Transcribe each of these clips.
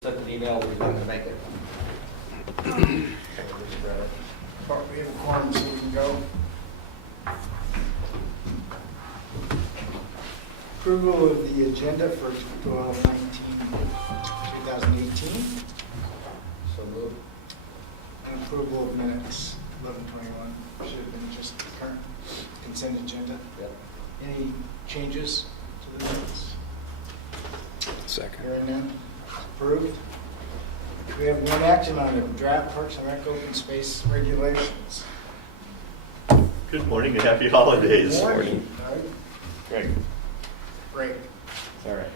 Sent an email, we're going to make it. We have a quorum, so we can go. Approval of the agenda for 2018. So moved. And approval of minutes, 11/21. Should have been just the current consent agenda. Yep. Any changes to the minutes? Second. Hearing none. Approved. We have one action item, draft Parks and Rec open space regulations. Good morning and happy holidays. Morning. All right. Greg. Great. All right.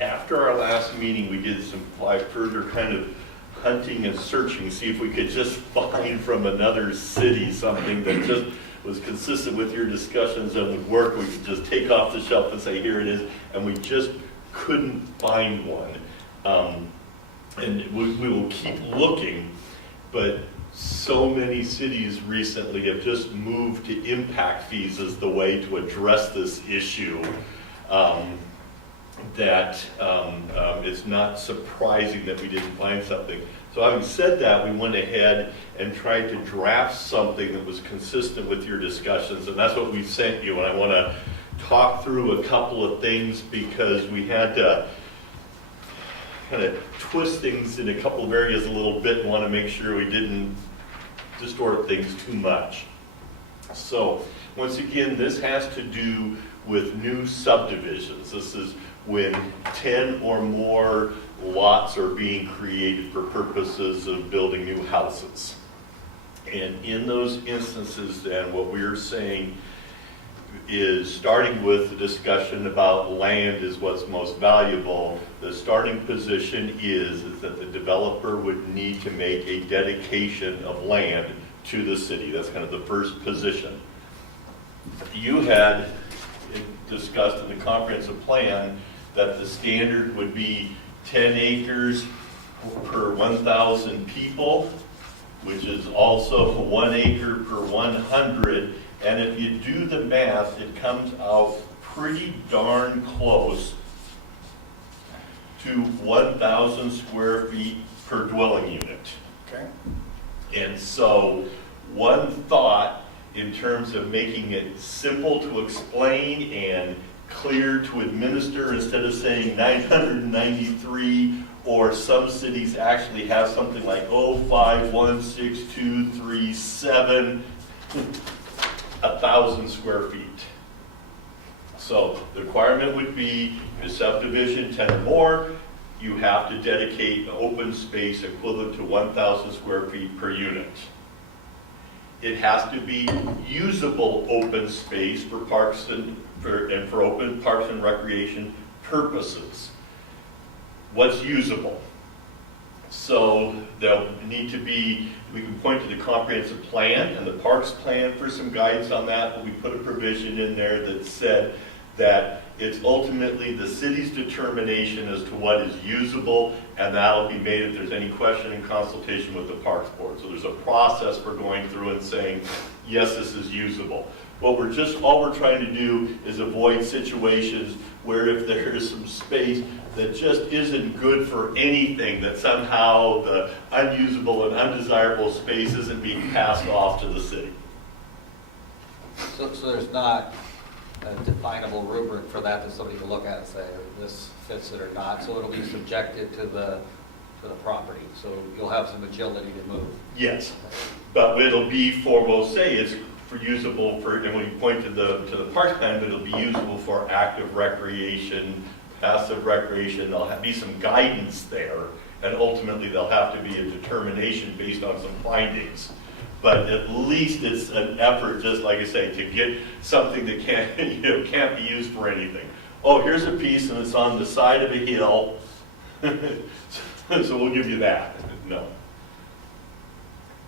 After our last meeting, we did some further kind of hunting and searching, see if we could just find from another city something that just was consistent with your discussions and would work. We could just take off the shelf and say, here it is, and we just couldn't find one. And we will keep looking, but so many cities recently have just moved to impact fees as the way to address this issue, that it's not surprising that we didn't find something. So having said that, we went ahead and tried to draft something that was consistent with your discussions, and that's what we sent you. And I want to talk through a couple of things because we had to kind of twist things in a couple of areas a little bit and want to make sure we didn't distort things too much. So once again, this has to do with new subdivisions. This is when 10 or more lots are being created for purposes of building new houses. And in those instances, then, what we're saying is, starting with the discussion about land is what's most valuable, the starting position is that the developer would need to make a dedication of land to the city. That's kind of the first position. You had discussed in the comprehensive plan that the standard would be 10 acres per 1,000 people, which is also 1 acre per 100. And if you do the math, it comes out pretty darn close to 1,000 square feet per dwelling unit. Okay. And so one thought in terms of making it simple to explain and clear to administer, instead of saying 993, or some cities actually have something like 0516237, 1,000 square feet. So the requirement would be a subdivision 10 or more, you have to dedicate open space equivalent to 1,000 square feet per unit. It has to be usable open space for parks and for open parks and recreation purposes. What's usable? So there'll need to be, we can point to the comprehensive plan and the parks plan for some guidance on that, but we put a provision in there that said that it's ultimately the city's determination as to what is usable, and that'll be made if there's any question in consultation with the Parks Board. So there's a process for going through and saying, yes, this is usable. All we're trying to do is avoid situations where if there is some space that just isn't good for anything, that somehow the unusable and undesirable space isn't being passed off to the city. So there's not a definable rubric for that somebody can look at and say, this fits it or not. So it'll be subjected to the property. So you'll have some agility to move. Yes, but it'll be for, we'll say it's for usable for, and when you point to the parks plan, but it'll be usable for active recreation, passive recreation. There'll be some guidance there, and ultimately there'll have to be a determination based on some findings. But at least it's an effort, just like I say, to get something that can't be used for anything. Oh, here's a piece and it's on the side of a hill, so we'll give you that. No.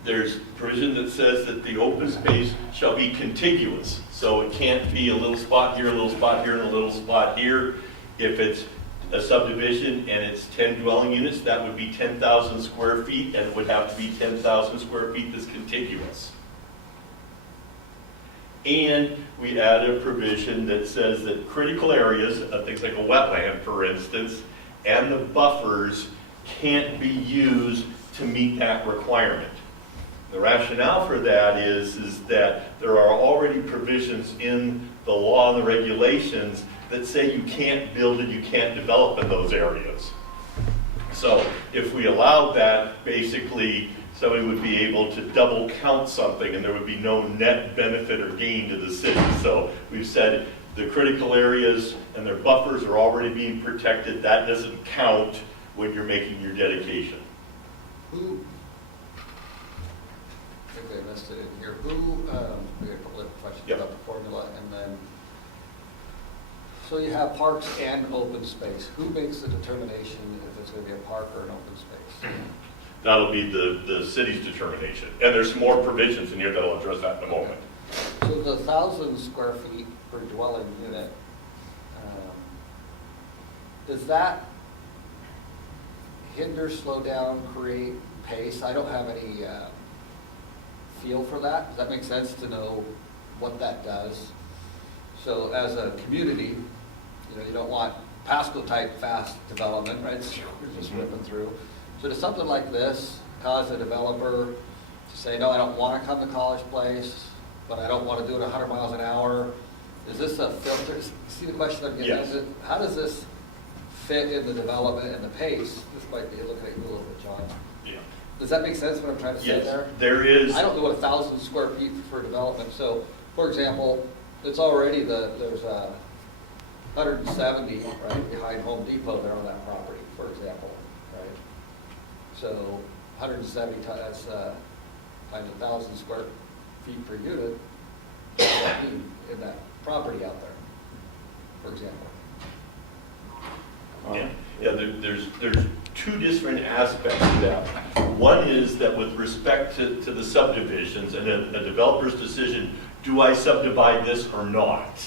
There's provision that says that the open space shall be contiguous. So it can't be a little spot here, a little spot here, and a little spot here. If it's a subdivision and it's 10 dwelling units, that would be 10,000 square feet, and it would have to be 10,000 square feet that's contiguous. And we add a provision that says that critical areas, things like a wetland, for instance, and the buffers can't be used to meet that requirement. The rationale for that is that there are already provisions in the law and the regulations that say you can't build and you can't develop in those areas. So if we allowed that, basically somebody would be able to double count something and there would be no net benefit or gain to the city. So we've said the critical areas and their buffers are already being protected. That doesn't count when you're making your dedication. Who, I think I missed it in here, we had a couple of questions Yep. about the formula, and then, so you have parks and open space. Who makes the determination if it's going to be a park or an open space? That'll be the city's determination. And there's some more provisions in here that'll address that in a moment. So the 1,000 square feet per dwelling unit, does that hinder, slow down, create pace? I don't have any feel for that. Does that make sense to know what that does? So as a community, you don't want Pasco type fast development, right? So you're just ripping through. So does something like this cause a developer to say, no, I don't want to come to College Place, but I don't want to do it 100 miles an hour? Is this a filter? See the question I'm getting at? Yes. How does this fit in the development and the pace? This might be looking at you a little bit, John. Yeah. Does that make sense what I'm trying to say Yes, there? there is. I don't know what 1,000 square feet for development. So, for example, it's already there's 170 right behind Home Depot there on that property, for example, right? So 170 that's times 1,000 square feet per unit in that property out there, for example. Yeah, there's two different aspects to that. One is that with respect to the subdivisions and a developer's decision, do I subdivide this or not?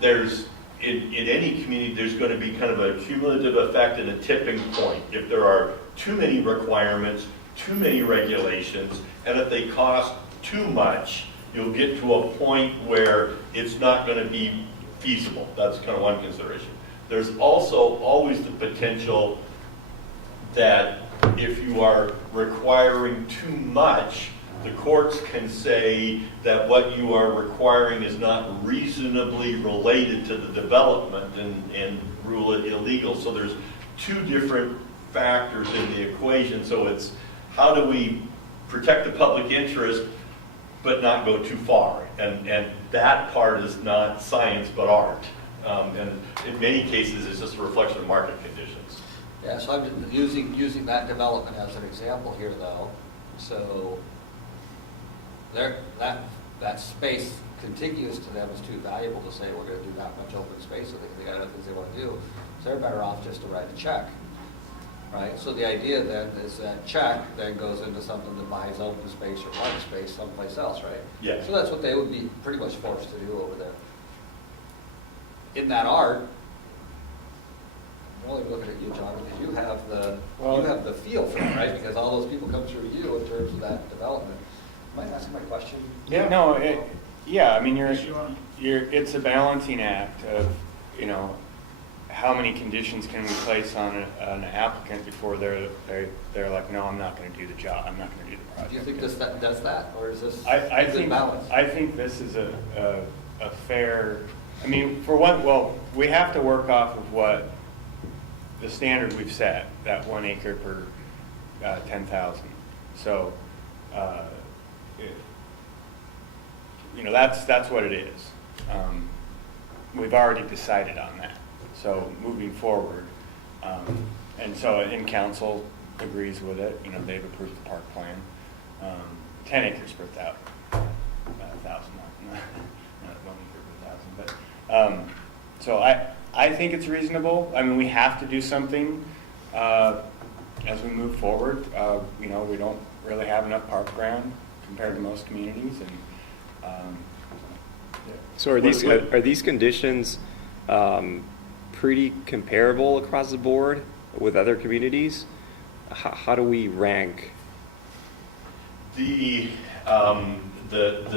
There's, in any community, there's going to be kind of a cumulative effect and a tipping point. If there are too many requirements, too many regulations, and if they cost too much, you'll get to a point where it's not going to be feasible. That's kind of one consideration. There's also always the potential that if you are requiring too much, the courts can say that what you are requiring is not reasonably related to the development and rule it illegal. So there's two different factors in the equation. So it's how do we protect the public interest but not go too far? And that part is not science but art. And in many cases, it's just a reflection of market conditions. Yeah, so I'm just using that development as an example here, though. So that space contiguous to them is too valuable to say we're going to do that much open space. So they got other things they want to do. So they're better off just to write a check, right? So the idea then is that check then goes into something that buys open space or park space someplace else, right? Yes. So that's what they would be pretty much forced to do over there. In that art, I'm only looking at you, John, because you have the feel for it, right? Because all those people come through you in terms of that development. Am I asking my question? Yeah. No, I mean, Yes, you are. it's a balancing act of, how many conditions can we place on an applicant before they're like, no, I'm not going to do the job, I'm not going to do the project. Do you think this does that, or is this I a good think balance? I think this is a fair. I mean, for one, well, we have to work off of what the standard we've set, that 1 acre per 10,000. So, that's what it is. We've already decided on that. So moving forward, and so in council agrees with it. They've approved the park plan. 10 acres per 1,000, not 1,000, not 1 acre per 1,000. But so I think it's reasonable. I mean, we have to do something as we move forward. We don't really have enough park ground compared to most communities, and So are these conditions pretty comparable across the board with other communities? How do we rank? The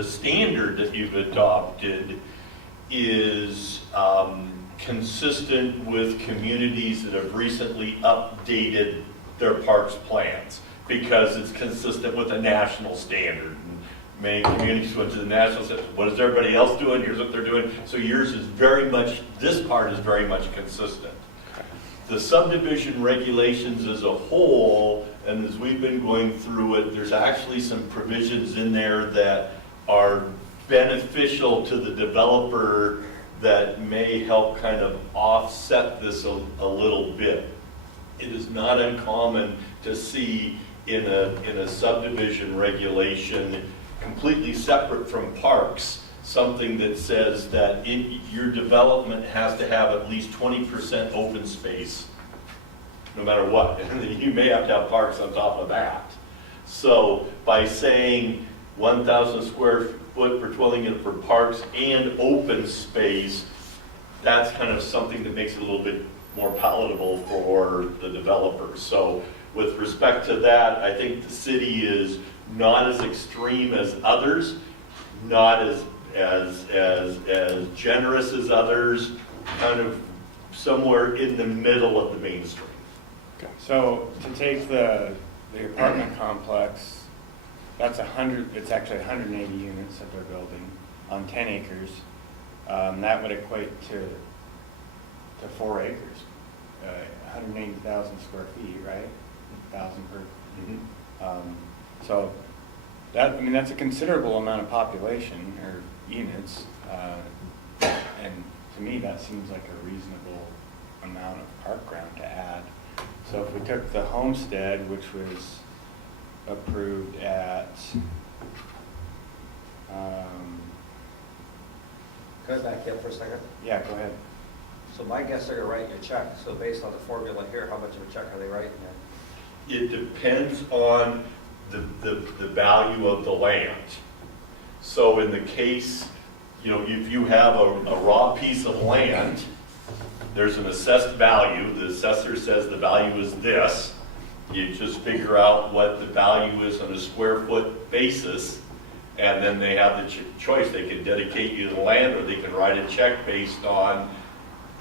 standard that you've adopted is consistent with communities that have recently updated their parks plans, because it's consistent with a national standard. And many communities went to the national standard. What is everybody else doing? Here's what they're doing. So yours is very much, this part is very much consistent. The subdivision regulations as a whole, and as we've been going through it, there's actually some provisions in there that are beneficial to the developer that may help kind of offset this a little bit. It is not uncommon to see in a subdivision regulation completely separate from parks, something that says that your development has to have at least 20% open space, no matter what. And then you may have to have parks on top of that. So by saying 1,000 square foot per dwelling unit for parks and open space, that's kind of something that makes it a little bit more palatable for the developers. So with respect to that, I think the city is not as extreme as others, not as generous as others, kind of somewhere in the middle of the mainstream. So to take the apartment complex, that's it's actually 180 units that they're building on 10 acres. That would equate to 4 acres, 180,000 square feet, right? 1,000 per. Mm-hmm. So that, I mean, that's a considerable amount of population or units, and to me that seems like a reasonable amount of park ground to add. So if we took the homestead, which was approved at Could I back you up for a second? yeah, go ahead. So my guess they're gonna write you a check, so based on the formula here, how much of a check are they writing you? It depends on the value of the land. So in the case, if you have a raw piece of land, there's an assessed value. The assessor says the value is this. You just figure out what the value is on a square foot basis, and then they have the choice. They can dedicate you the land, or they can write a check based on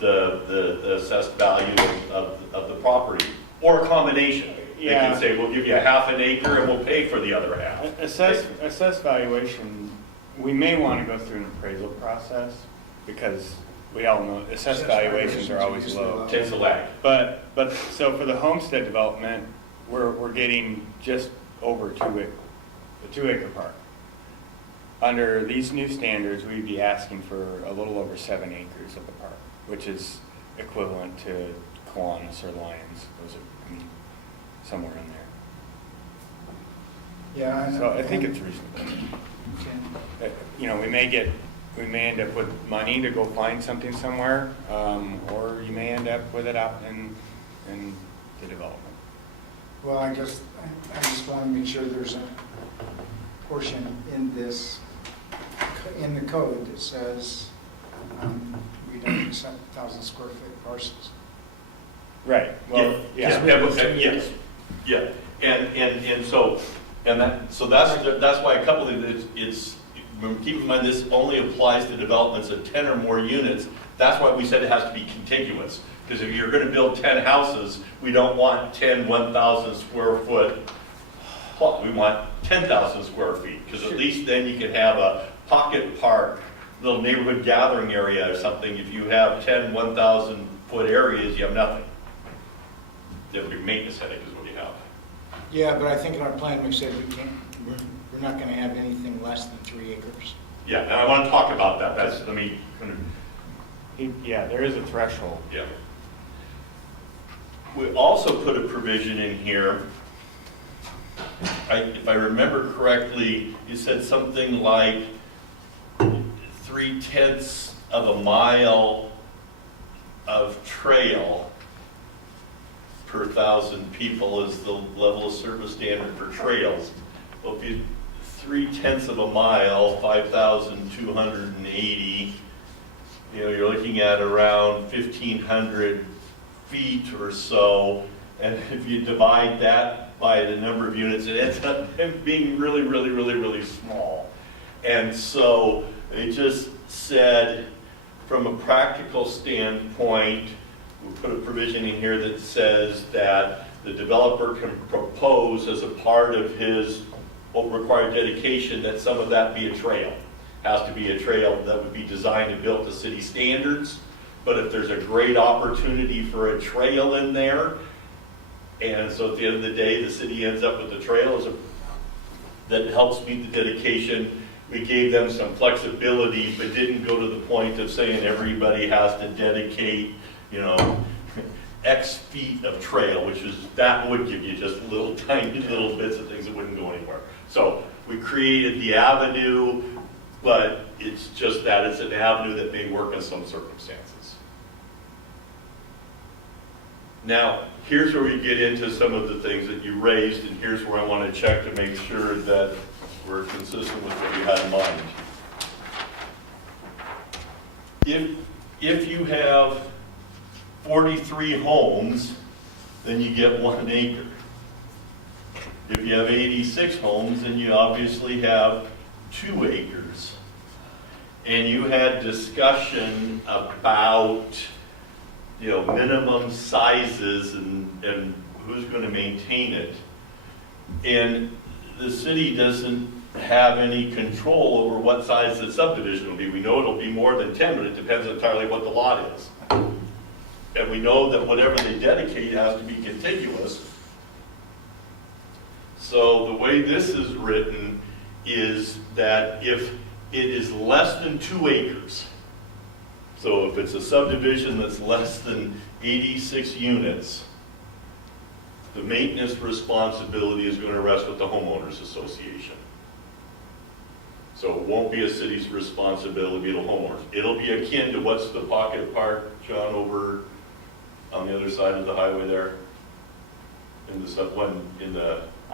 the assessed value of the property, or a combination. Yeah. They can say, we'll give you a half an acre and we'll pay for the other half. Assess valuation, we may want to go through an appraisal process, because we all know assessed valuations are always low. Takes a lag. But so for the homestead development, we're getting just over a 2-acre park. Under these new standards, we'd be asking for a little over 7 acres of the park, which is equivalent to Kiwanis or Lyons. Those are, somewhere in there. Yeah. So I think it's reasonable. We may end up with money to go find something somewhere, or you may end up with it out in the development. Well, I just want to make sure there's a portion in the code that says we don't accept 1,000 square foot parcels. Right. Well, yes, and so that's why a couple of it's keep in mind this only applies to developments of 10 or more units. That's why we said it has to be contiguous, because if you're going to build 10 houses, we don't want 10 1,000 square foot plot. We want 10,000 square feet, because at least then you can have a pocket park, little neighborhood gathering area or something. If you have 10 1,000 foot areas, you have nothing. That would be maintenance headache is what you have. Yeah, but I think in our plan we said we're not going to have anything less than 3 acres. Yeah, and I want to talk about that. Yeah, there is a threshold. Yeah. We also put a provision in here. If I remember correctly, you said something like 3/10 of a mile of trail per 1,000 people is the level of service standard for trails. Well, if you 3/10 of a mile, 5,280, you're looking at around 1,500 feet or so. And if you divide that by the number of units, it ends up being really, really, really, really small. And so it just said, from a practical standpoint, we'll put a provision in here that says that the developer can propose as a part of his required dedication that some of that be a trail. Has to be a trail that would be designed and built to city standards. But if there's a great opportunity for a trail in there, and so at the end of the day, the city ends up with a trail that helps meet the dedication, we gave them some flexibility, but didn't go to the point of saying everybody has to dedicate, X feet of trail, that would give you just little tiny little bits of things that wouldn't go anywhere. So we created the avenue, but it's just that it's an avenue that may work in some circumstances. Now, here's where we get into some of the things that you raised, and here's where I want to check to make sure that we're consistent with what you had in mind. If you have 43 homes, then you get 1 acre. If you have 86 homes, then you obviously have 2 acres. And you had discussion about, minimum sizes and who's going to maintain it. And the city doesn't have any control over what size the subdivision will be. We know it'll be more than 10, but it depends entirely what the lot is. And we know that whatever they dedicate has to be contiguous. So the way this is written is that if it is less than 2 acres, so if it's a subdivision that's less than 86 units, the maintenance responsibility is going to rest with the homeowners association. So it won't be a city's responsibility, it'll homeowners. It'll be akin to what's the pocket park, John, over on the other side of the highway there? I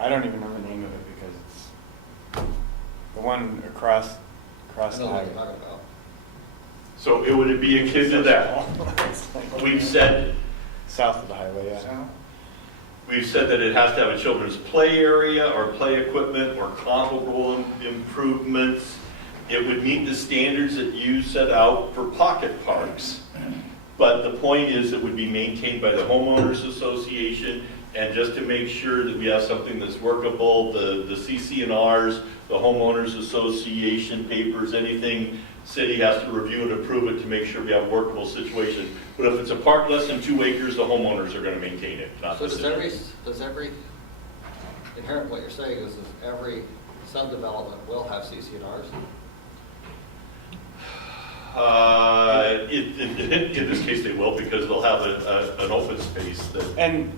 don't even know the name of it because it's the one across I the know what highway. you're talking about. So it would be akin to that. We've said South of the highway, yeah. So, We've said that it has to have a children's play area or play equipment or comparable improvements. It would meet the standards that you set out for pocket parks. But the point is it would be maintained by the homeowners association, and just to make sure that we have something that's workable, the CC&Rs, the homeowners association papers, anything, city has to review and approve it to make sure we have a workable situation. But if it's a park less than 2 acres, the homeowners are going to maintain it, not So the city. does every, inherent what you're saying is every subdevelopment will have CC&Rs? In this case, they will, because they'll have an open space that. And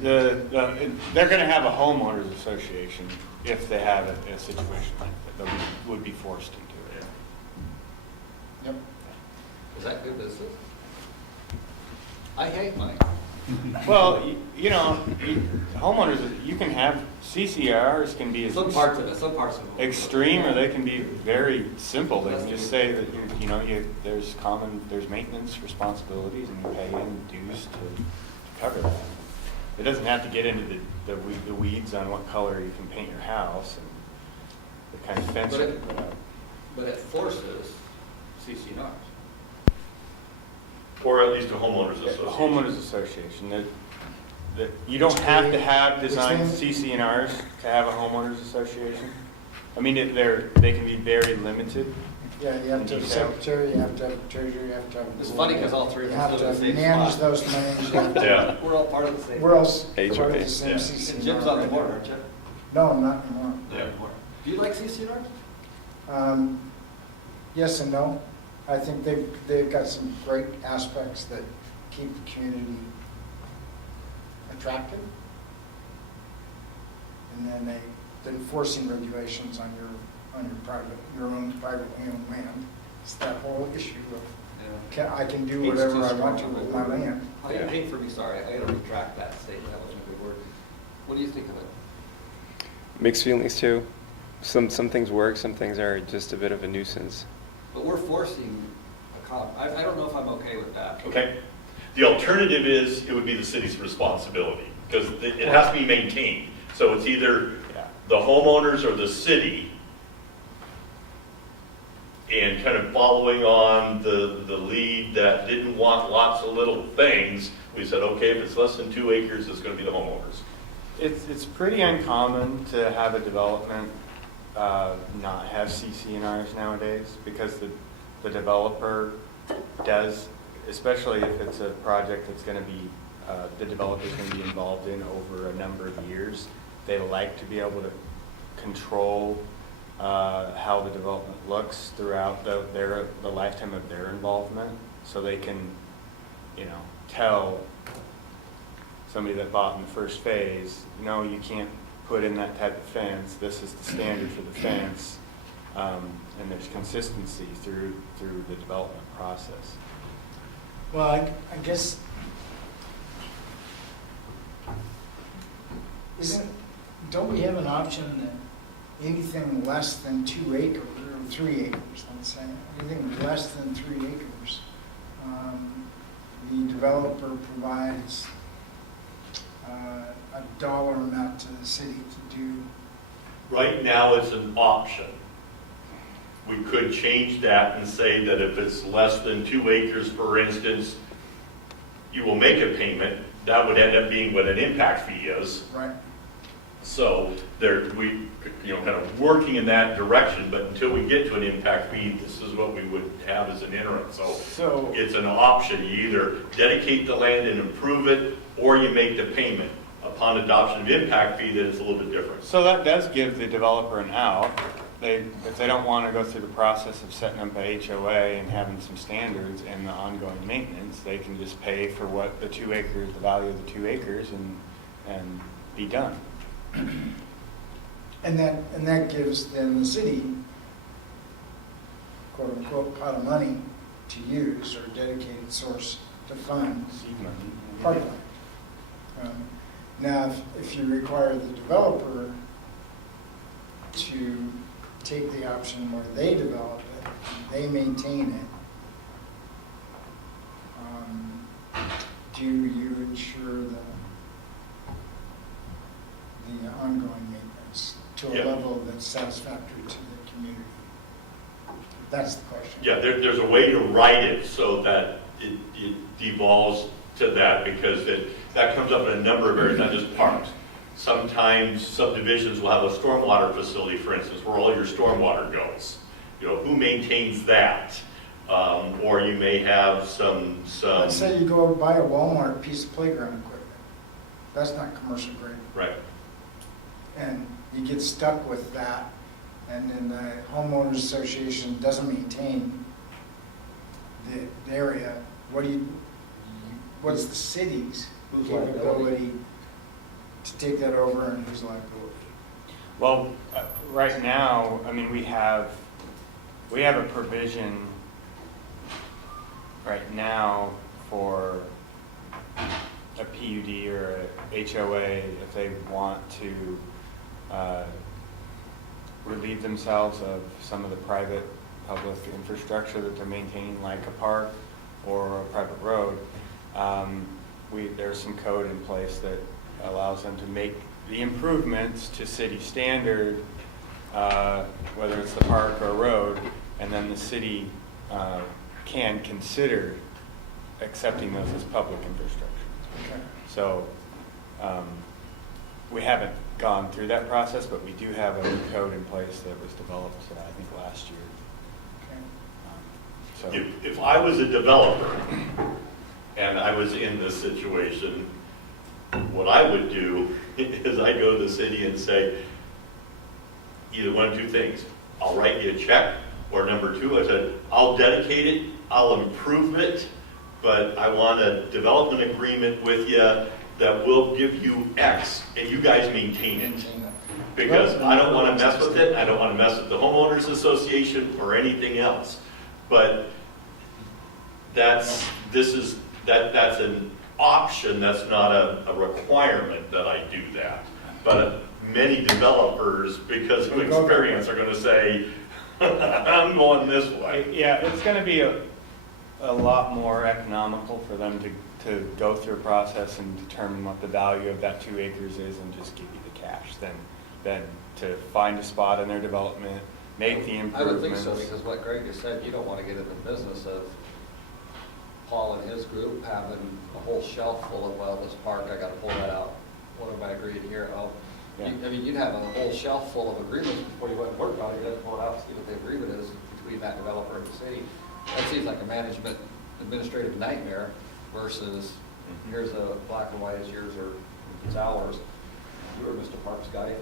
they're going to have a homeowners association if they have a situation like that. They would be forced into it. yep. Is that good business? I hate mine. Well, homeowners, you can have CCRs can be as Some parts of it. extreme, or they can be very simple. They can just say that there's maintenance responsibilities, and you pay in dues to cover that. It doesn't have to get into the weeds on what color you can paint your house and the kind of fence you can put up. But it forces CC&Rs. Or at least a homeowners A association. homeowners association that you don't have to have designed name? CC&Rs to have a homeowners association. I mean, they can be very limited. Yeah, you have to have a secretary, you have to have a treasurer, you have to have. It's funny because all three of You us have live in to the same manage spot. those names. You have to- Yeah. We're all part of the same. We're else HOA. part of the same Yeah. CC&R. And Jim's on the right board, now. aren't you? No, I'm not anymore. Yeah. Do you like CC&Rs? Yes and no. I think they've got some great aspects that keep the community attractive. And then the enforcing regulations on your own privately owned land. It's that whole issue of, I can do Pete's whatever too I strong want to of a with my word. land. Oh, you hate for me, sorry, I gotta retract that statement, that wasn't a good word. What do you think of it? Mixed feelings too. Some things work, some things are just a bit of a nuisance. But we're forcing a cop, I don't know if I'm okay with that. Okay. The alternative is, it would be the city's responsibility, because it has to be maintained. So it's either the homeowners or the city. And kind of following on the lead that didn't want lots of little things, we said, okay, if it's less than 2 acres, it's going to be the homeowners. It's pretty uncommon to have a development not have CC&Rs nowadays, because the developer does, especially if it's a project that's going to be, the developer's going to be involved in over a number of years. They like to be able to control how the development looks throughout the lifetime of their involvement, so they can, tell somebody that bought in the first phase, no, you can't put in that type of fence. This is the standard for the fence, and there's consistency through the development process. Well, I guess, don't we have an option that anything less than 2 acres, or 3 acres, let's say, anything less than 3 acres, the developer provides a dollar amount to the city to do? Right now, it's an option. We could change that and say that if it's less than 2 acres, for instance, you will make a payment. That would end up being what an impact fee is. Right. So we kind of working in that direction, but until we get to an impact fee, this is what we would have as an interim. So it's an option. You either dedicate the land and improve it, or you make the payment. Upon adoption of impact fee, then it's a little bit different. So that does give the developer an out. If they don't want to go through the process of setting up a HOA and having some standards and the ongoing maintenance, they can just pay for what the 2 acres, the value of the 2 acres, and be done. And that gives then the city, quote unquote, pot of money to use, or dedicated source to fund Seed money. parkland. Now, if you require the developer to take the option where they develop it, they maintain it, do you ensure the ongoing maintenance to a Yeah. level that's satisfactory to the community? That's the question. Yeah, there's a way to write it so that it devolves to that, because that comes up in a number of areas, not just parks. Sometimes subdivisions will have a stormwater facility, for instance, where all your stormwater goes. Who maintains that? Or you may have some. Let's say you go buy a Walmart piece of playground equipment. That's not commercial grade. Right. And you get stuck with that, and then the homeowners association doesn't maintain the area. What's the city's capability to take that over, and whose liability? Well, right now, I mean, we have a provision right now for a PUD or a HOA if they want to relieve themselves of some of the private public infrastructure that they're maintaining, like a park or a private road. There's some code in place that allows them to make the improvements to city standard, whether it's the park or a road, and then the city can consider accepting those as public infrastructure. Okay. So we haven't gone through that process, but we do have a code in place that was developed, I think, last year. Okay. If I was a developer and I was in this situation, what I would do is I'd go to the city and say, either one of two things. I'll write you a check, or number two, I said, I'll dedicate it, I'll improve it, but I want a development agreement with you that will give you X, and you guys maintain it. Because I don't want to mess with it, I don't want to mess with the homeowners association or anything else. But that's an option, that's not a requirement that I do that. But many developers, because of experience, are going to say, I'm going this way. Yeah, it's going to be a lot more economical for them to go through a process and determine what the value of that 2 acres is and just give you the cash than to find a spot in their development, make the I would think improvements. so, because what Greg just said, you don't want to get in the business of Paul and his group having a whole shelf full of, well, this park, I gotta pull that out. What am I agreeing here? Oh, Yeah. I mean, you'd have a whole shelf full of agreements before you went and work on it, you'd have to pull it out, see what the agreement is between that developer and the city. That seems like a management administrative nightmare versus, here's a black and white, it's yours or it's ours. You were Mr. Parks guy.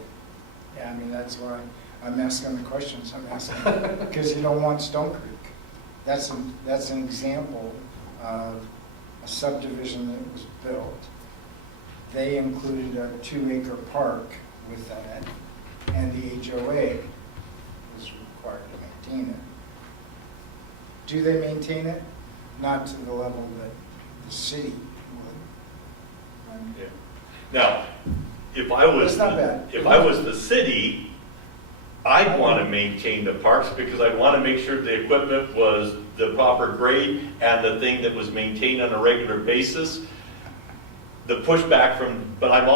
Yeah, I mean, that's why I'm asking the questions I'm asking, because you don't want Stone Creek. That's an example of a subdivision that was built. They included a 2-acre park within it, and the HOA was required to maintain it. Do they maintain it? Not to the level that the city would. Yeah. Now, if I was, It's not bad. if I was the city, I'd want to maintain the parks because I'd want to make sure the equipment was the proper grade and the thing that was maintained on a regular basis. The pushback from, but I'm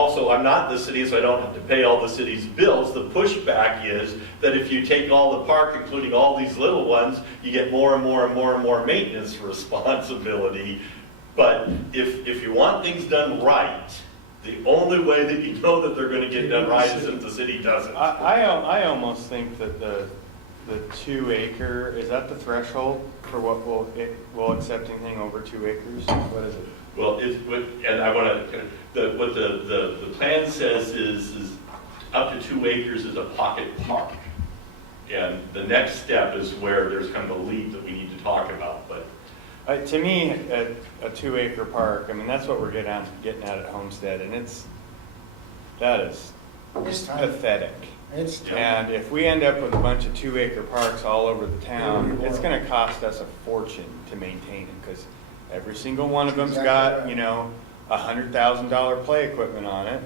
not the city, so I don't have to pay all the city's bills. The pushback is that if you take all the park, including all these little ones, you get more and more and more and more maintenance responsibility. But if you want things done right, the only way that you know that they're going to get done right is if the city does it. I almost think that the 2-acre, is that the threshold for what will accept anything over 2 acres? What is it? Well, and I want to, what the plan says is up to 2 acres is a pocket park. And the next step is where there's kind of a leap that we need to talk about, but. To me, a 2-acre park, I mean, that's what we're getting at Homestead, and that is It's time. pathetic. It's time. And if we end up with a bunch of 2-acre parks all over the town, it's gonna cost us a fortune to maintain them, because every single one of them's Exactly got, right. you know, $100,000 play equipment on it.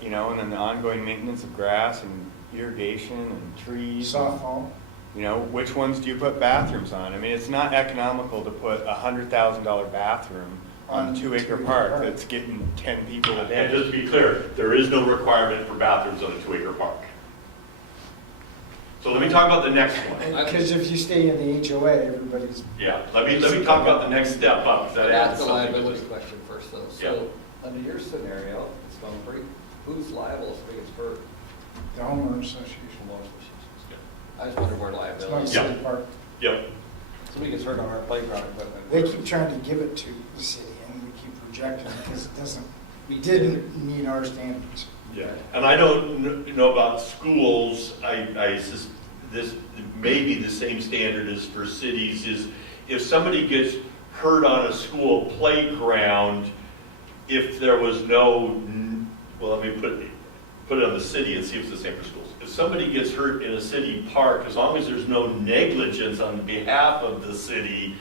You know, and then the ongoing maintenance of grass and irrigation and trees. Softball. You know, which ones do you put bathrooms on? I mean, it's not economical to put a $100,000 bathroom on a 2-acre park that's getting 10 people a And day. just to be clear, there is no requirement for bathrooms on a 2-acre park. So let me talk about the next one. Because if you stay in the HOA, everybody's. Yeah, let me talk about the next step up, because that adds That's the something. liability question first, though. So, under your scenario, in Stone Creek, who's liable if it gets hurt? The homeowners association. Homeowners associations. I just wonder where It's not a liability, city Yeah. park. Yep, somebody gets hurt on our playground equipment. They keep trying to give it to the city, and we keep rejecting it because it didn't meet our standards. yeah. And I don't know about schools, this may be the same standard as for cities, is if somebody gets hurt on a school playground, if there was no, well, let me put it on the city and see if it's the same for schools. If somebody gets hurt in a city park, as long as there's no negligence on behalf of the city,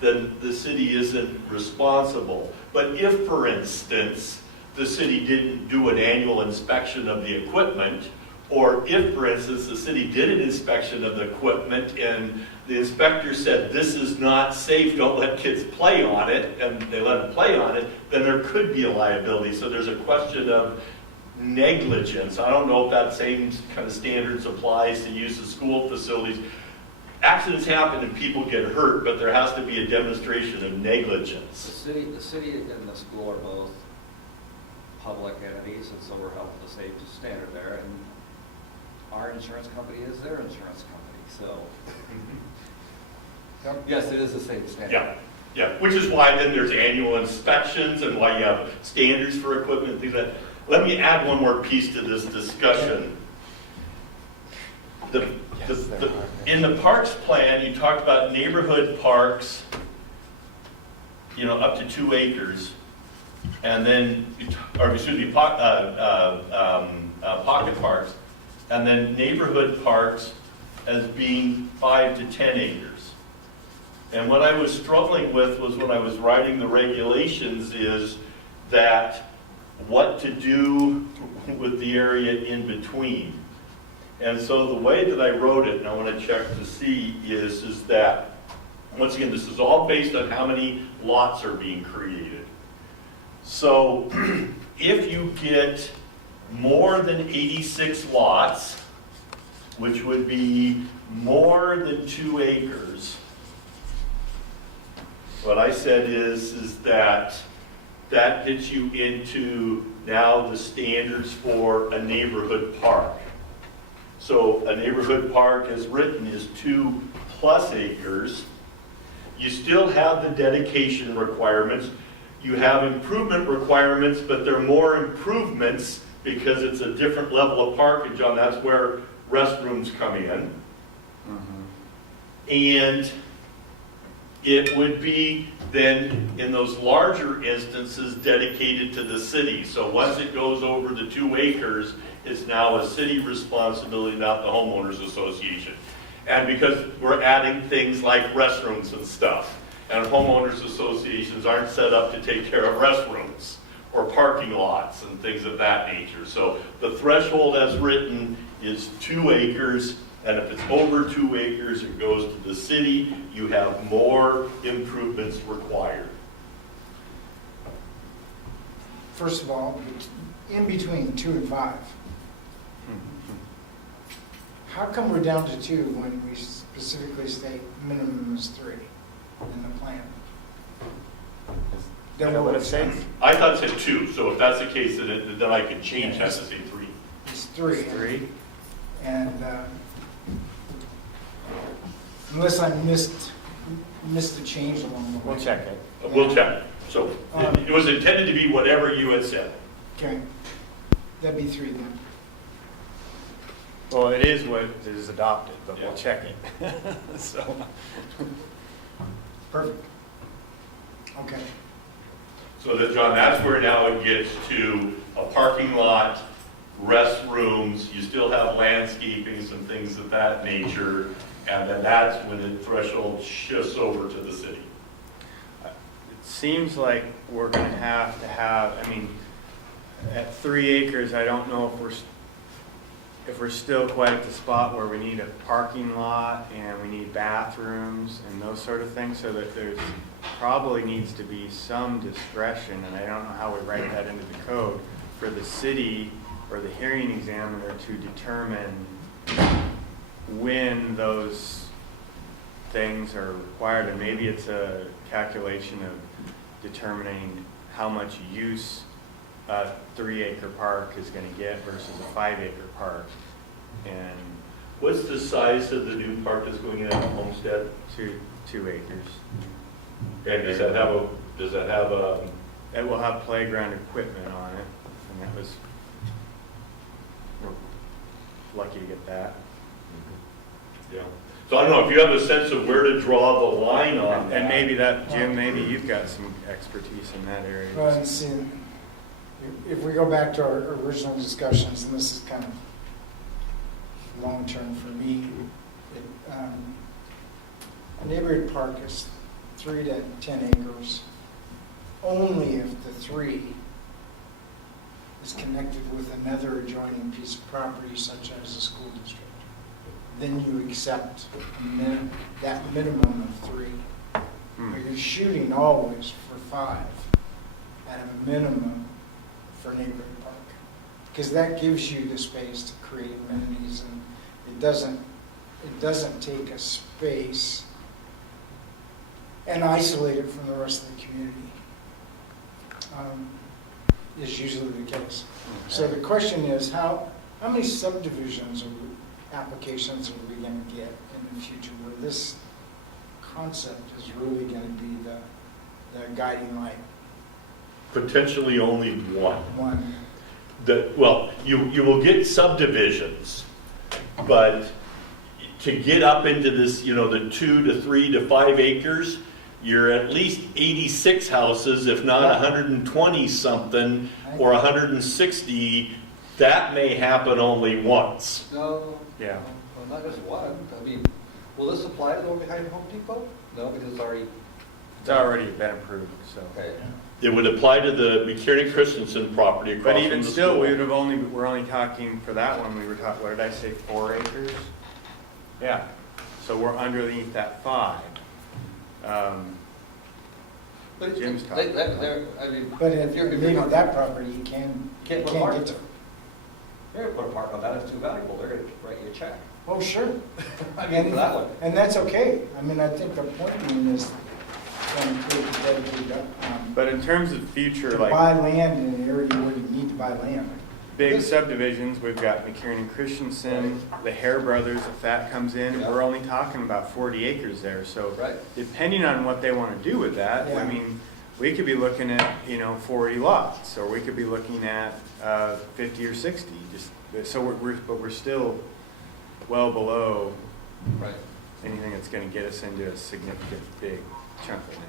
then the city isn't responsible. But if, for instance, the city didn't do an annual inspection of the equipment, or if, for instance, the city did an inspection of the equipment and the inspector said, this is not safe, don't let kids play on it, and they let them play on it, then there could be a liability. So there's a question of negligence. I don't know if that same kind of standards applies to use of school facilities. Accidents happen and people get hurt, but there has to be a demonstration of The negligence. city and the school are both public entities, and so we're held to the same standard there, and our insurance company is their insurance company, so. Yep. Yes, it is the same standard. Yeah, yeah, which is why then there's annual inspections and why you have standards for equipment and things like that. Let me add one more piece to this discussion. In the parks plan, you talked about neighborhood parks, you know, up to 2 acres. And then, pocket parks. And then neighborhood parks as being 5 to 10 acres. And what I was struggling with was when I was writing the regulations is that what to do with the area in between. And so the way that I wrote it, and I want to check to see, is that, once again, this is all based on how many lots are being created. So if you get more than 86 lots, which would be more than 2 acres, what I said is that gets you into now the standards for a neighborhood park. So a neighborhood park as written is 2+ acres. You still have the dedication requirements. You have improvement requirements, but they're more improvements because it's a different level of parkage on, that's where restrooms come in. And it would be then, in those larger instances, dedicated to the city. So once it goes over the 2 acres, it's now a city responsibility, not the homeowners association. And because we're adding things like restrooms and stuff, and homeowners associations aren't set up to take care of restrooms or parking lots and things of that nature. So the threshold as written is 2 acres, and if it's over 2 acres, it goes to the city. You have more improvements required. First of all, in between 2 and 5, how come we're down to 2 when we specifically state minimum is 3 in the plan? Is that what it says? I thought it said 2, so if that's the case, then I could change that to say 3. It's 3. It's 3? And unless I missed the change along the way. We'll check it. We'll check. So it was intended to be whatever you had said. Okay, that'd be 3 then. Well, it is what is adopted, but Yeah. we'll check it. So, Perfect. Okay. So that, John, that's where now it gets to a parking lot, restrooms, you still have landscaping, some things of that nature, and then that's when the threshold shifts over to the city. it seems like we're gonna have to have, I mean, at 3 acres, I don't know if we're still quite at the spot where we need a parking lot and we need bathrooms and those sort of things, so that there's probably needs to be some discretion, and I don't know how we write that into the code, for the city or the hearing examiner to determine when those things are required. And maybe it's a calculation of determining how much use a 3-acre park is going to get versus a 5-acre park. And What's the size of the new park that's going in at Homestead? 2 acres. And does that have a, It will have playground equipment on it, and that was, we're lucky to get that. yeah. So I don't know, if you have a sense of where to draw the line on that. And maybe that, Jim, maybe you've got some expertise in that area. Well, and see, if we go back to our original discussions, and this is kind of long-term for me, a neighborhood park is 3 to 10 acres, only if the 3 is connected with another adjoining piece of property, such as a school district. Then you accept that minimum of 3. But you're shooting always for 5 at a minimum for neighborhood park, because that gives you the space to create amenities, and it doesn't take a space and isolate it from the rest of the community. Is usually the case. So the question is, how many subdivisions or applications are we going to get in the future where this concept is really going to be the guiding light? Potentially only one. One. Well, you will get subdivisions, but to get up into this, the 2 to 3 to 5 acres, you're at least 86 houses, if not 120 something, or 160. That may happen only once. No. Yeah. Well, not just one. I mean, will this apply to the one behind Home Depot? No, because it's already. It's already been approved, so. Okay. It would apply to the McKinney Christensen property across But from even the still, school. we're only talking, for that one, we were talking, what did I say, 4 acres? Yeah, so we're underneath that 5. But Jim's they- talking. I mean, But if you're maybe not- that property you Can't put a park get to. there. They're gonna put a park on that, it's too valuable, they're gonna write you a check. Oh, sure. I Again, mean, for that one. and that's okay. I mean, I think the point being is when it's dedicated, But in terms of future, to like buy land in an area where you need to buy land. big subdivisions, we've got McKiernan and Christensen, the Hare Brothers, if that comes in, Yeah. we're only talking about 40 acres there. So Right. depending on what they want to do with that, Yeah. I mean, we could be looking at, 40 lots, or we could be looking at 50 or 60. So we're still well below Right. anything that's going to get us into a significant big chunk of land.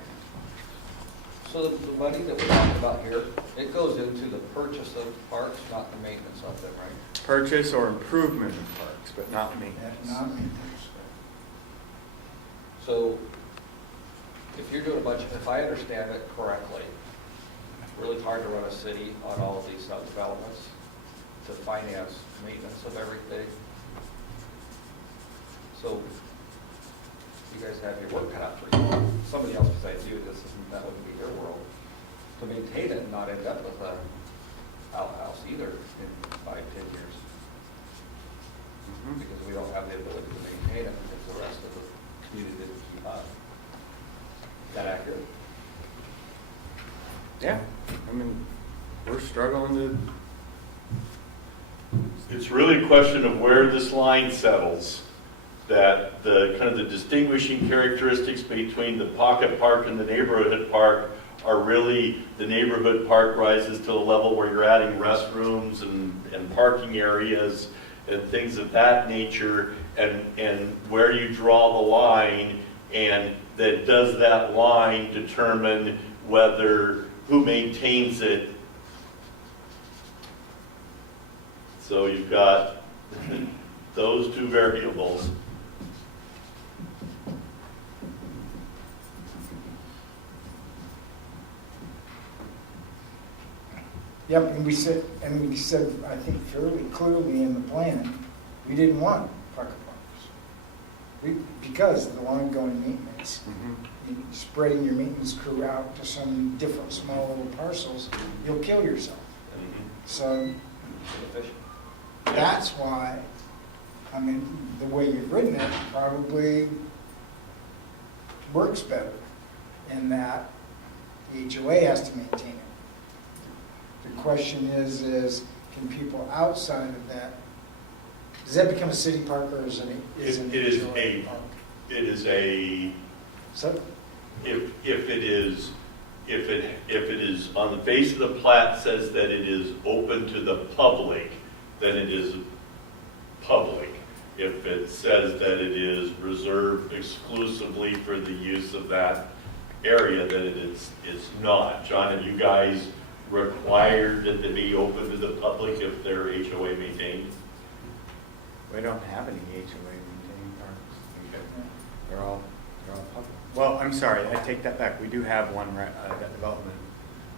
So the money that we're talking about here, it goes into the purchase of parks, not the maintenance of them, right? Purchase or improvement of parks, but not maintenance. Not maintenance. So if you're doing a budget, if I understand it correctly, really hard to run a city on all of these developments to finance maintenance of everything. So you guys have your work cut out for you. Somebody else besides you, that wouldn't be your world. To maintain it and not end up with a outhouse either in 5, 10 years. Mhm. Because we don't have the ability to maintain it because the rest of the community didn't keep up. Is that accurate? Yeah, I mean, we're struggling to. It's really a question of where this line settles, that the kind of the distinguishing characteristics between the pocket park and the neighborhood park are really the neighborhood park rises to a level where you're adding restrooms and parking areas and things of that nature, and where you draw the line, and that does that line determine who maintains it. So you've got those two variables. Yep, and we said, I think fairly clearly in the plan, we didn't want pocket parks. Because of the ongoing maintenance. Spreading your maintenance crew out to some different small little parcels, you'll kill yourself. So Inefficient. that's why, I mean, the way you've written it probably works better in that the HOA has to maintain it. The question is can people outside of that, does that become a city park or is it an HOA park? It is a, So, if it is on the face of the plat says that it is open to the public, then it is public. If it says that it is reserved exclusively for the use of that area, then it's not. John, have you guys required that they be open to the public if they're HOA maintained? We don't have any HOA maintained parks. They're all public. Well, I'm sorry, I take that back. We do have one, that development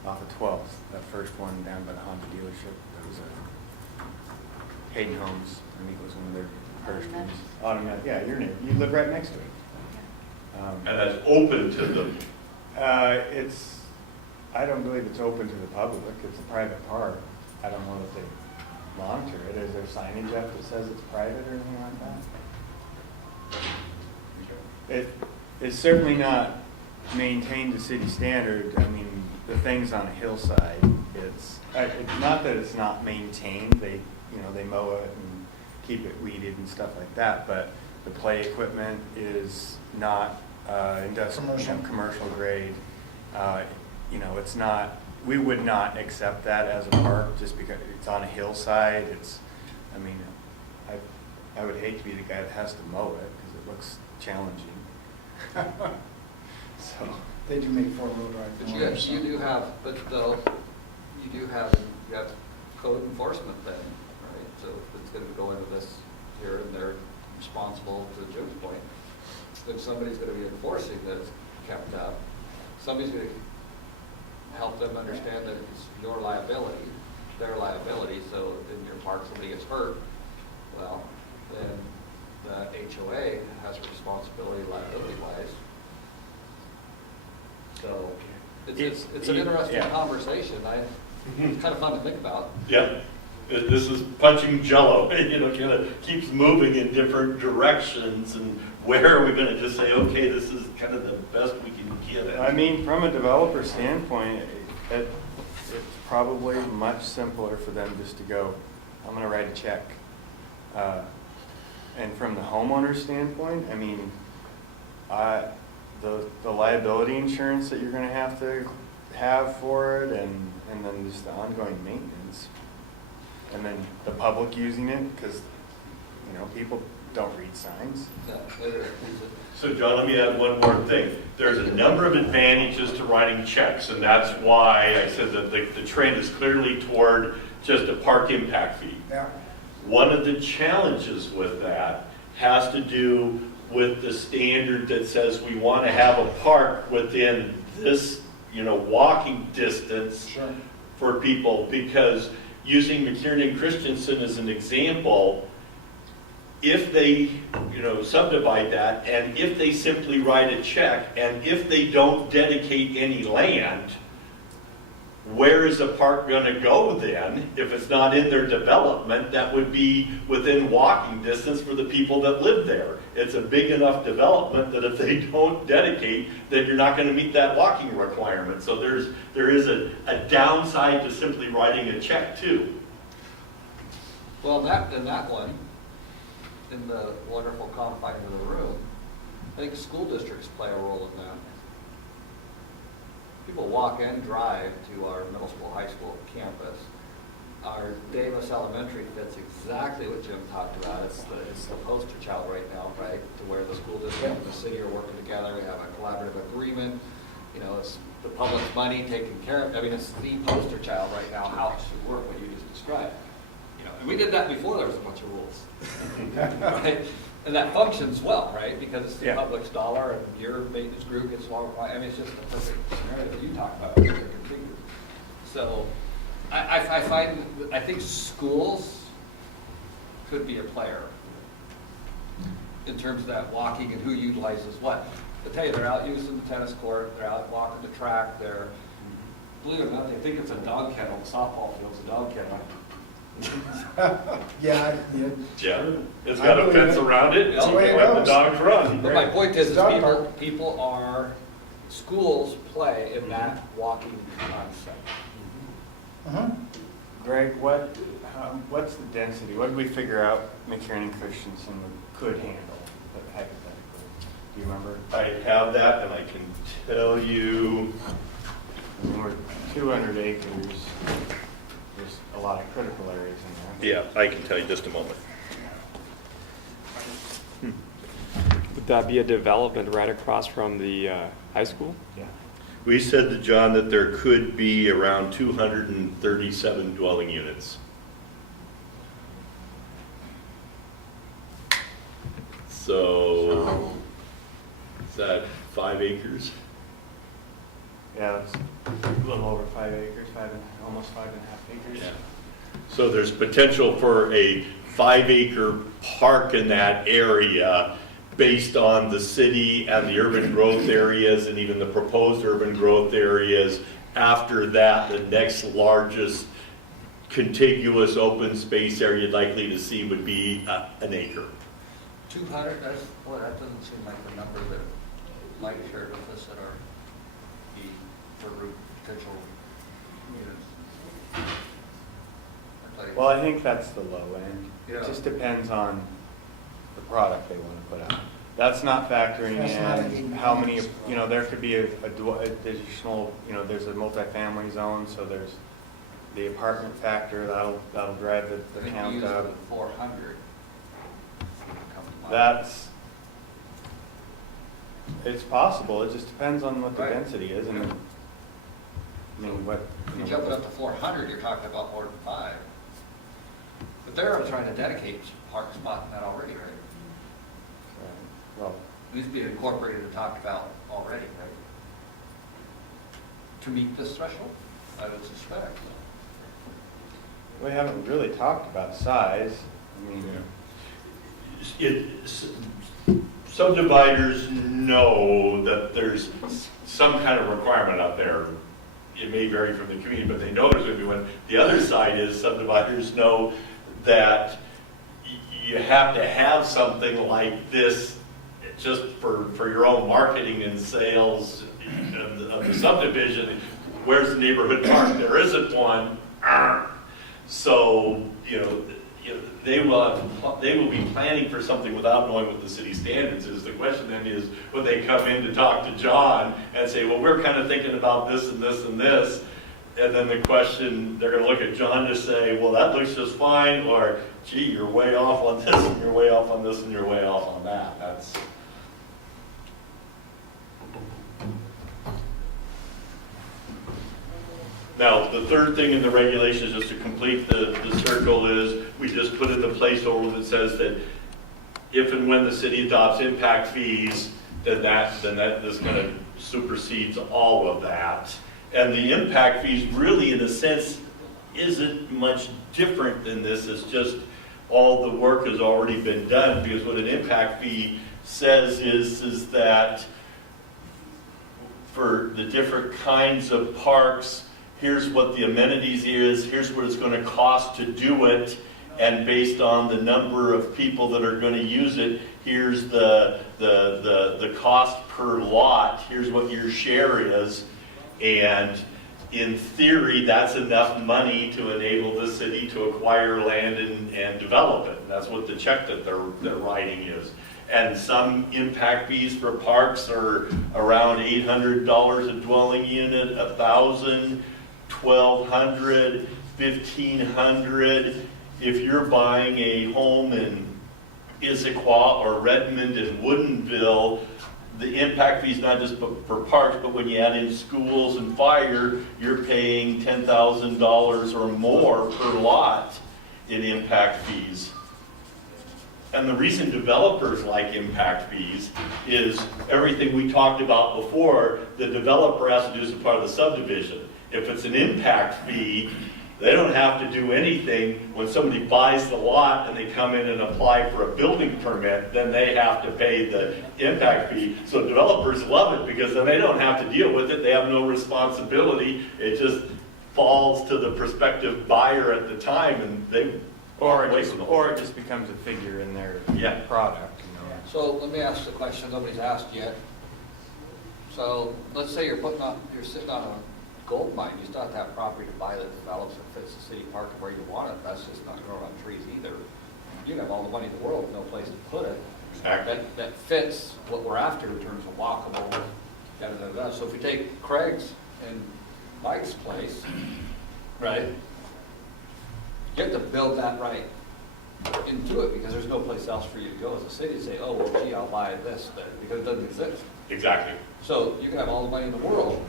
off of 12th, that first one down by the Honda dealership. That was a Hayden Homes. I think it was one of their first ones. Automatic, yeah, your neighbor. You live right next to it. And that's open to them. I don't believe it's open to the public. It's a private park. I don't know if they monitor it. Is there signage up that says it's private or anything like that? It's certainly not maintained to city standard. I mean, the thing's on a hillside. It's not that it's not maintained. They mow it and keep it weeded and stuff like that. But the play equipment is not industrial, commercial grade. It's not. We would not accept that as a park just because it's on a hillside. I would hate to be the guy that has to mow it because it looks challenging. So they do make 4-wheel drive. But you have code enforcement then, right? So it's going to go into this here, and they're responsible, to Jim's point. If somebody's going to be enforcing that it's kept up, somebody's going to help them understand that it's your liability, their liability. So in your park, somebody gets hurt, well, then the HOA has a responsibility liability-wise. So it's an interesting conversation. It's kind of fun to think about. Yeah. this is punching jello, kind of keeps moving in different directions, and where are we gonna just say, okay, this is kind of the best we can get at? I mean, from a developer standpoint, it's probably much simpler for them just to go, I'm gonna write a check. And from the homeowner standpoint, I mean, the liability insurance that you're gonna have to have for it, and then just the ongoing maintenance. And then the public using it, because, people don't read signs. Yeah, later. So John, let me add one more thing. There's a number of advantages to writing checks, and that's why I said that the trend is clearly toward just a park impact fee. Yeah. One of the challenges with that has to do with the standard that says we want to have a park within this, walking distance Sure. for people, because using McKiernan and Christensen as an example, if they, subdivide that, and if they simply write a check, and if they don't dedicate any land, where is the park going to go then? If it's not in their development, that would be within walking distance for the people that live there. It's a big enough development that if they don't dedicate, then you're not going to meet that walking requirement. So there is a downside to simply writing a check too. Well, in that one, in the wonderful confines of the room, I think school districts play a role in that. People walk and drive to our middle school, high school campus. Our Davis Elementary fits exactly what Jim talked about. It's the poster child right now, right? To where the school district and the city are working together. We have a collaborative agreement. It's the public's money taken care of. I mean, it's the poster child right now, how it should work, what you just described. And we did that before there was a bunch of rules, right? And that functions well, right? Because it's the Yeah. public's dollar, and your maintenance group gets smaller. I mean, it's just the perfect scenario that you talked about. Configured. So, I think schools could be a player in terms of that walking and who utilizes what. I tell you, they're out using the tennis court, they're out walking the track, believe it or not, they think it's a dog kennel. The softball field's a dog kennel. Yeah. Yeah. It's got a fence around it, That's so the way you it let the goes. dogs run. But my point is Dog park. schools play in that walking concept. Uh-huh. Greg, what's the density? What did we figure out McKiernan and Christensen could handle, hypothetically? Do you remember? I have that, and I can tell you. I mean, we're 200 acres. There's a lot of critical areas in there. Yeah, I can tell you just a moment. Would that be a development right across from the high school? Yeah. We said to John that there could be around 237 dwelling units. So, is that 5 acres? Yeah, that's a little over 5 acres, almost 5.5 acres. Yeah. So there's potential for a 5-acre park in that area based on the city and the urban growth areas and even the proposed urban growth areas. After that, the next largest contiguous open space area you'd likely to see would be an acre. 200, that doesn't seem like the number that Mike shared with us at our, for potential units. Well, I think that's the low end. Yeah. It just depends on the product they want to put out. That's not factoring That's not in a- how many, there could be additional, there's a multifamily zone, so there's the apartment factor, that'll drive I the think we count used up. the 400. It's possible, it just depends on what the Right. density is, and Yeah. I mean, what. If you jump it up to 400, you're talking about more than 5. But they're trying to dedicate park spot in that already, right? Well, It needs to be incorporated and talked about already, right? To meet this threshold, I would suspect. we haven't really talked about size, I mean. Subdividers know that there's some kind of requirement out there. it may vary from the community, but they know there's going to be one. The other side is subdividers know that you have to have something like this just for your own marketing and sales of the subdivision. Where's the neighborhood park? There isn't one. So, they will be planning for something without knowing what the city standards is. The question then is, when they come in to talk to John and say, well, we're kind of thinking about this and this and this, and then the question, they're going to look at John to say, well, that looks just fine, or, gee, you're way off on this, and you're way off on this, and you're way off on that. That's... Now, the third thing in the regulations, just to complete the circle, is we just put in the placeholder that says that if and when the city adopts impact fees, then this kind of supersedes all of that. And the impact fees really, in a sense, isn't much different than this. It's just all the work has already been done, because what an impact fee says is that for the different kinds of parks, here's what the amenities is, here's what it's going to cost to do it, and based on the number of people that are going to use it, here's the cost per lot, here's what your share is, and in theory, that's enough money to enable the city to acquire land and develop it. That's what the check that they're writing is. And some impact fees for parks are around $800 a dwelling unit, $1,000, $1,200, $1,500. If you're buying a home in Issaquah or Redmond and Woodinville, the impact fee is not just for parks, but when you add in schools and fire, you're paying $10,000 or more per lot in impact fees. And the reason developers like impact fees is everything we talked about before. The developer has to do as a part of the subdivision. If it's an impact fee, they don't have to do anything. When somebody buys the lot and they come in and apply for a building permit, then they have to pay the impact fee. So developers love it, because then they don't have to deal with it. They have no responsibility. It just falls to the prospective buyer at the time, and they Or it just becomes a figure in their product. So let me ask the question nobody's asked yet. So let's say you're sitting on a gold mine. You still have to have property to buy that develops and fits the city park where you want it. That's just not growing on trees either. You can have all the money in the world, no place to put it. Exactly. That fits what we're after in terms of walkable, da-da-da-da. So if you take Craig's and Mike's place, right? You have to build that right into it, because there's no place else for you to go as a city to say, oh, well, gee, I'll buy this there, because it doesn't exist. Exactly. So you can have all the money in the world,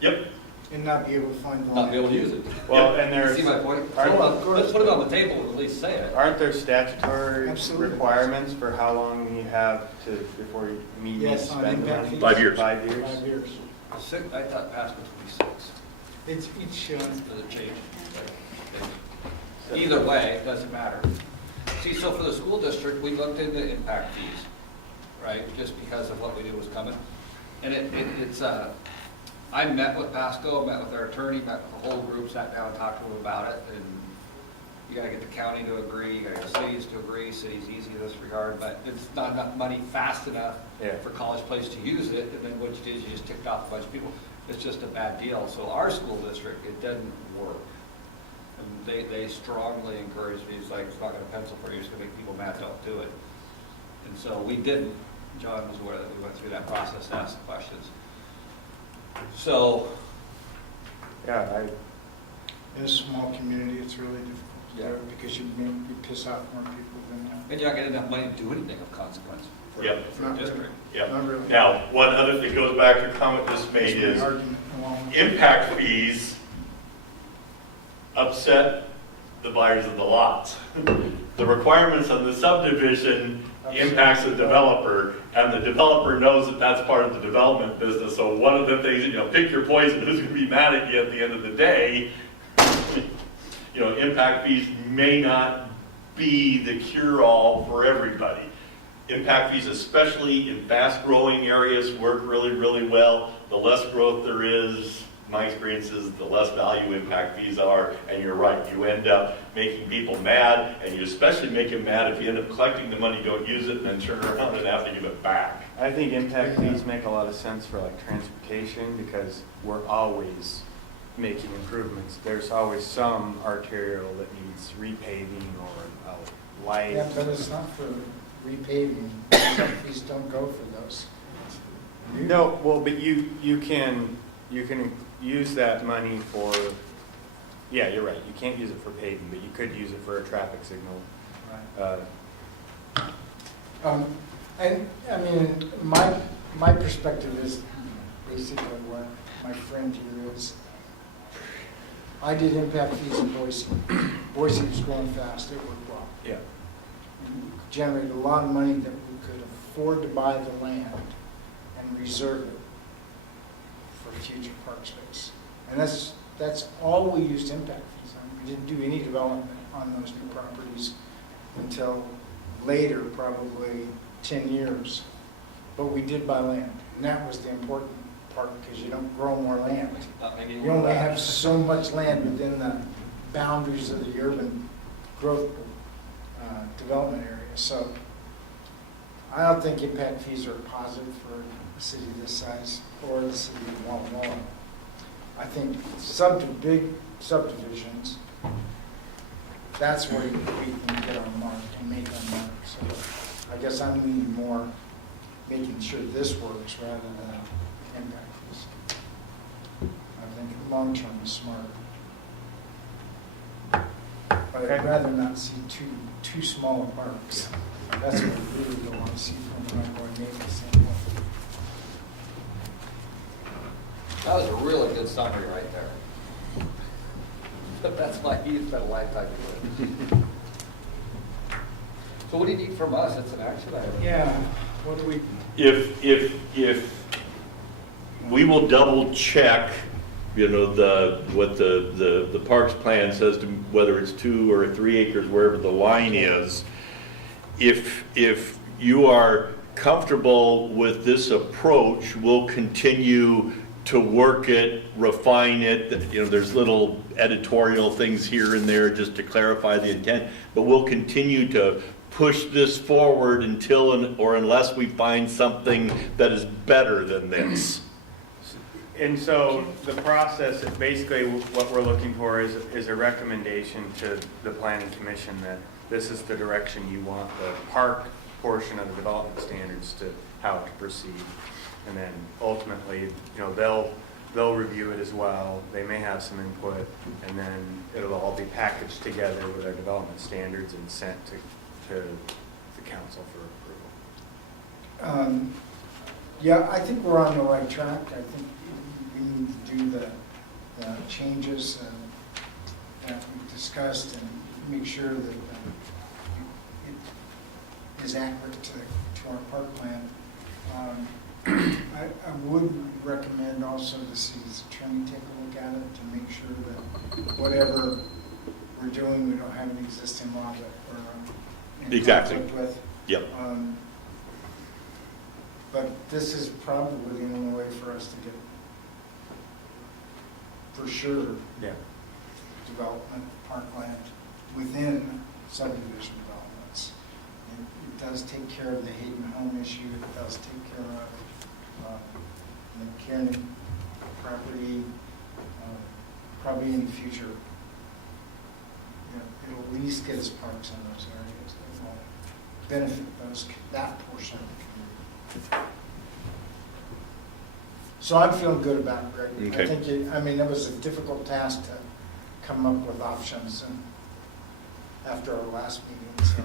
Yep. And not be able to find the not be able to land. use it. Well, Yeah. and there's, See my point? Aren't- So let's put it on the table and at least say it. aren't there statutory Absolutely. requirements for how long you have before you need to Yes, on spend the impact money? fees. 5 years. 5 years? 5 years. I thought past was 26. It's each, Does it change? Either way, it doesn't matter. See, so for the school district, we looked into impact fees, right? Just because of what we knew was coming. And it's I met with Pasco, met with our attorney, met with the whole group, sat down and talked to them about it. And you gotta get the county to agree, you gotta get the cities to agree. City's easy in this regard, but it's not enough money fast enough for College Place to use it. And then what you do is you just ticked off a bunch of people. It's just a bad deal. So our school district, it doesn't work. And they strongly encouraged me, it's like, it's not gonna pencil for you, it's gonna make people mad, don't do it. And so we didn't. John was aware that we went through that process, asked the questions. So, Yeah, in a small community, it's really difficult to do it, because you piss off more people than and you're not getting enough money to do anything of consequence for Yep. for a district. Yep. Not really. Now, one other thing goes back to a comment just made That's is my argument along. impact fees upset the buyers of the lots. The requirements of the subdivision impacts the developer, and the developer knows that that's part of the development business. So one of the things, pick your poison, who's going to be mad at you at the end of the day. Impact fees may not be the cure-all for everybody. Impact fees, especially in fast-growing areas, work really, really well. the less growth there is, my experience is the less value impact fees are, and you're right, you end up making people mad, and you especially make them mad if you end up collecting the money, don't use it, and then turn around and have to give it back. I think impact fees make a lot of sense for like transportation because we're always making improvements. There's always some arterial that needs repaving or a light. Yeah, but it's not for repaving. Fees don't go for those. No, well, but you can use that money for, yeah, you're right. You can't use it for paving, but you could use it for a traffic signal. Right. And, I mean, my perspective is basically what my friend here is. I did impact fees in Boise. Boise was growing fast, it worked well. Yeah. We generated a lot of money that we could afford to buy the land and reserve it for future park space. And that's all we used impact fees on. We didn't do any development on those new properties until later, probably 10 years. But we did buy land, and that was the important part because you don't grow more land. You only have so much land within the boundaries of the urban growth development area. So I don't think impact fees are positive for a city this size or the city of Walla Walla. I think big subdivisions, that's where we can get our mark and make our mark. So I guess I'm leaning more making sure this works rather than impact fees. I think long-term is smarter. But I'd rather not see too small of parks. That's what we really don't want to see from an ongoing maintenance standpoint. That was a really good summary right there. That's why you spent a lifetime doing it. So what do you need from us? It's an action item. Yeah, what do we? If we will double check, you know, what the parks plan says to whether it's 2 or 3 acres, wherever the line is. If you are comfortable with this approach, we'll continue to work it, refine it. You know, there's little editorial things here and there just to clarify the intent, but we'll continue to push this forward until or unless we find something that is better than this. And so the process, basically what we're looking for is a recommendation to the planning commission that this is the direction you want the park portion of the development standards to how to proceed. And then ultimately, you know, they'll review it as well. They may have some input, and then it'll all be packaged together with our development standards and sent to the council for approval. Yeah, I think we're on the right track. I think we need to do the changes that we discussed and make sure that it is accurate to our park plan. I would recommend also the city's attorney take a look at it to make sure that whatever we're doing, we don't have an existing law that we're in conflict with. Yep. But this is probably the only way for us to get, for sure, development parkland within subdivision developments. It does take care of the Hayden home issue. It does take care of the Kearney property. Probably in the future, it'll at least get us parks in those areas that will benefit that portion of the community. So I'm feeling good about it, Greg. Okay. I think it was a difficult task to come up with options after our last meeting. So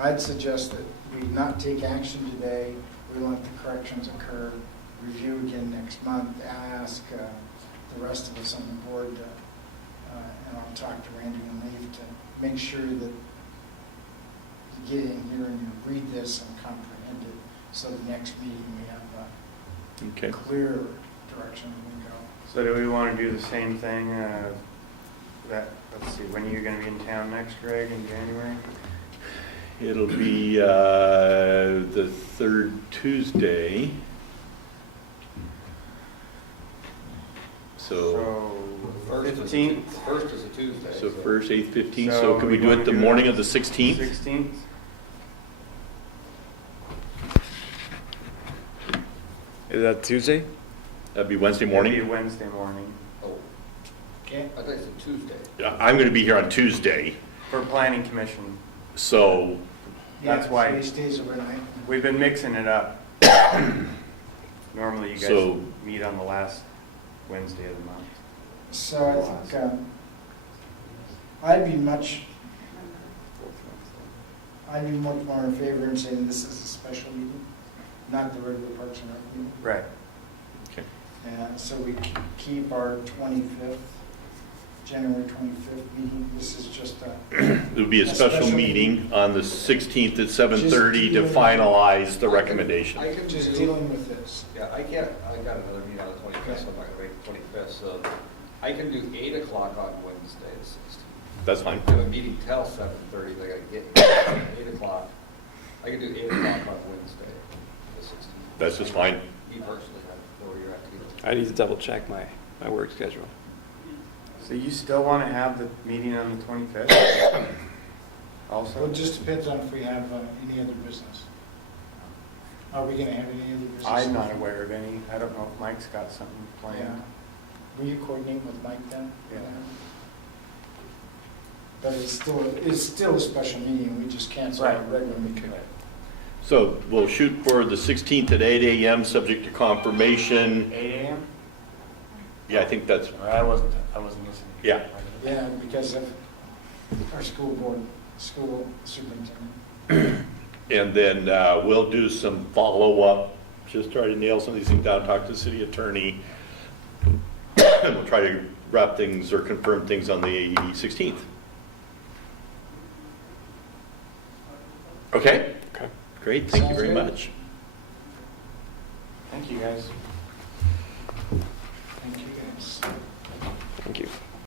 I'd suggest that we not take action today. We let the corrections occur, review again next month, ask the rest of us on the board, and I'll talk to Randy and Leif to make sure that you get in here and you read this and comprehend it, so the next meeting we have a clear direction we go. So do we want to do the same thing? Let's see, when are you going to be in town next, Greg, in January? It'll be the third Tuesday. So, First is a- 15th. the first is a Tuesday. so first, 8th, 15th, So so can we do wanna it the do morning of the 16th? 16th? Is that Tuesday? That'd be Wednesday It'd morning? be a Wednesday morning Oh, Okay, I thought you said Tuesday. Yeah, I'm gonna be here on Tuesday, for planning commission. so, That's yeah, why- 3 stays overnight. We've been mixing it up. Normally you guys So- meet on the last Wednesday of the month. So I think, I'd be much more in favor in saying this is a special meeting, not the regular Parks and Rec meeting. Right. okay. So we keep our 25th, January 25th meeting. This is just It would be a A special special meeting on the 16th at 7:30 to Just- finalize the recommendation. I can just do, dealing with this. yeah, I can't, I got another meeting on the 25th, so I'm not gonna make the 25th, so I can do 8 o'clock on Wednesday, the 16th. That's fine. I have a meeting till 7:30, they gotta get here at 8 o'clock. I can do 8 o'clock on Wednesday, the 16th. That's just fine. Me personally, I don't know where you're at either. I need to double check my work schedule. So you still want to have the meeting on the 25th? Well, Also? it just depends on if we have any other business. Are we gonna have any other business? I'm not aware of any. I don't know if Mike's got something Yeah. planned. Will you coordinate with Mike then? Yeah. But it's still a special meeting, we just cancel our Right. regular meeting. So we'll shoot for the 16th at 8 a.m., subject to confirmation. 8 a.m.? Yeah, I think that's, I wasn't listening. Yeah. Yeah, because of our school superintendent. and then we'll do some follow-up, just try to nail some of these things down, talk to the city attorney. And we'll try to wrap things or confirm things on the 16th. Okay? Okay. Great, thank you Sounds very good. much. Thank you, guys. Thank you, guys. Thank you.